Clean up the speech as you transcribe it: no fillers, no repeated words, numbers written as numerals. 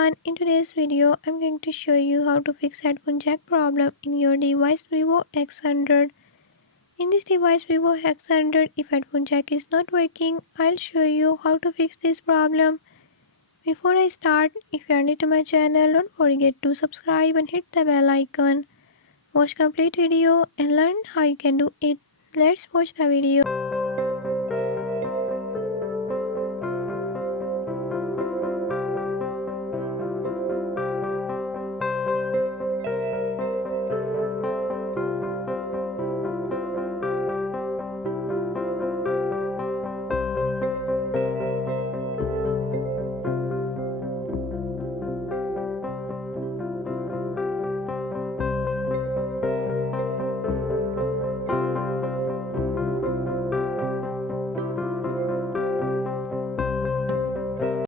everyone, in today's video I'm going to show you how to fix headphone jack problem in your device Vivo X100. In this device Vivo X100, if headphone jack is not working, I'll show you how to fix this problem. Before I start, if you are new to my channel, don't forget to subscribe and hit the bell icon. Watch complete video and learn how you can do it. Let's watch the video.